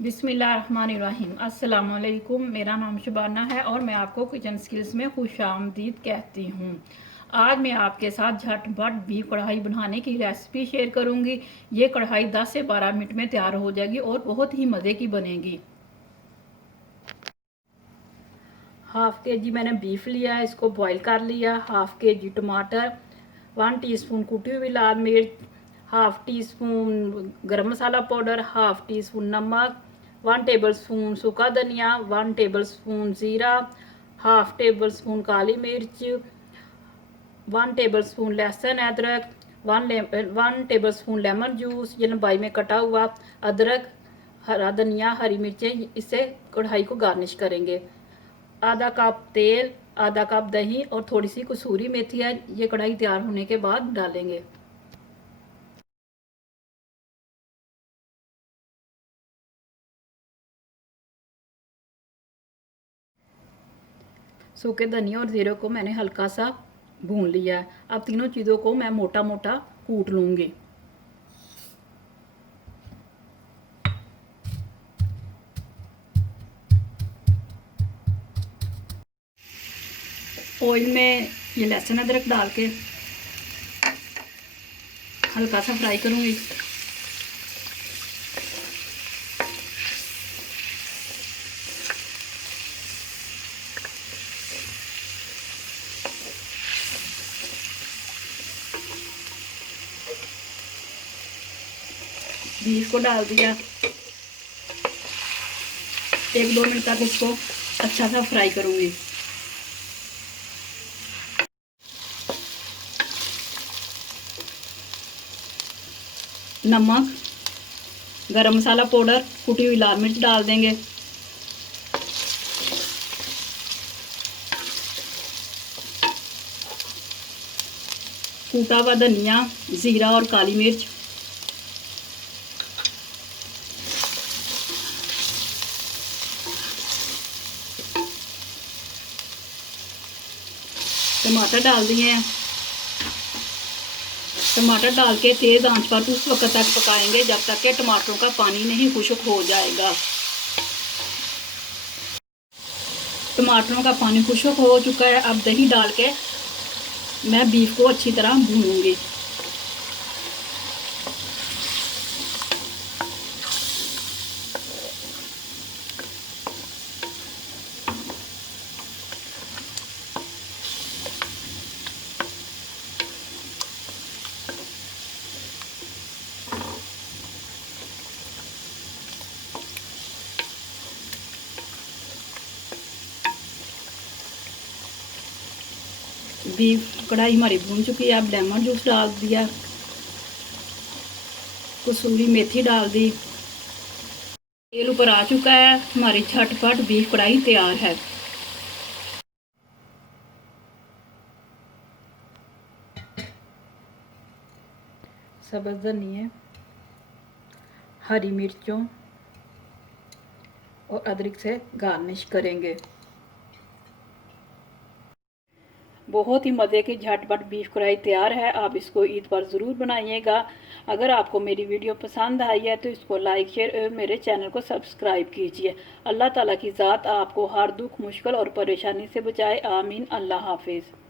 बिस्मिल्लाहिर्रहमानिर्रहीम। अस्सलाम वालेकुम। मेरा नाम शबाना है और मैं आपको किचन स्किल्स में खुशामदीद कहती हूँ। आज मैं आपके साथ झटपट बीफ कढ़ाई बनाने की रेसिपी शेयर करूँगी। ये कढ़ाई 10 से 12 मिनट में तैयार हो जाएगी और बहुत ही मज़े की बनेगी। हाफ़ के जी मैंने बीफ लिया है, इसको बॉईल कर लिया। हाफ़ के जी टमाटर, 1 टीस्पून कुटी हुई लाल मिर्च, हाफ़ टी स्पून गरम मसाला पाउडर, हाफ़ टी स्पून नमक, 1 टेबल स्पून सूखा धनिया, 1 टेबल स्पून ज़ीरा, हाफ़ टेबल स्पून काली मिर्च, 1 टेबल स्पून लहसुन अदरक, 1 टेबल स्पून लेमन जूस, ये लंबाई में कटा हुआ अदरक, हरा धनिया, हरी मिर्चें। इससे कढ़ाई को गार्निश करेंगे। आधा कप तेल, आधा कप दही और थोड़ी सी कसूरी मेथी है, ये कढ़ाई तैयार होने के बाद डालेंगे। सूखे धनिया और जीरे को मैंने हल्का सा भून लिया है। अब तीनों चीज़ों को मैं मोटा मोटा कूट लूँगी। ऑयल में ये लहसुन अदरक डाल के हल्का सा फ्राई करूँगी। बीफ को डाल दिया। 1-2 मिनट तक इसको अच्छा सा फ्राई करूँगी। नमक, गरम मसाला पाउडर, कुटी हुई लाल मिर्च डाल देंगे। कूटा हुआ धनिया, ज़ीरा और काली मिर्च, टमाटर डाल दिए हैं। टमाटर डाल के तेज़ आंच पर उस वक्त तक पकाएंगे जब तक कि टमाटरों का पानी नहीं खुश्क हो जाएगा। टमाटरों का पानी खुश्क हो चुका है। अब दही डाल के मैं बीफ को अच्छी तरह भूनूंगी। बीफ कढ़ाई हमारी भून चुकी है। अब लेमन जूस डाल दिया, कसूरी मेथी डाल दी। तेल ऊपर आ चुका है। हमारी झटपट बीफ कढ़ाई तैयार है। सब्ज़ धनिया, हरी मिर्चों और अदरक से गार्निश करेंगे। बहुत ही मज़े की झटपट बीफ कढ़ाई तैयार है। आप इसको ईद पर ज़रूर बनाइएगा। अगर आपको मेरी वीडियो पसंद आई है तो इसको लाइक शेयर और मेरे चैनल को सब्सक्राइब कीजिए। अल्लाह ताला की ज़ात आपको हर दुख, मुश्किल और परेशानी से बचाए। आमीन। अल्लाह हाफिज़।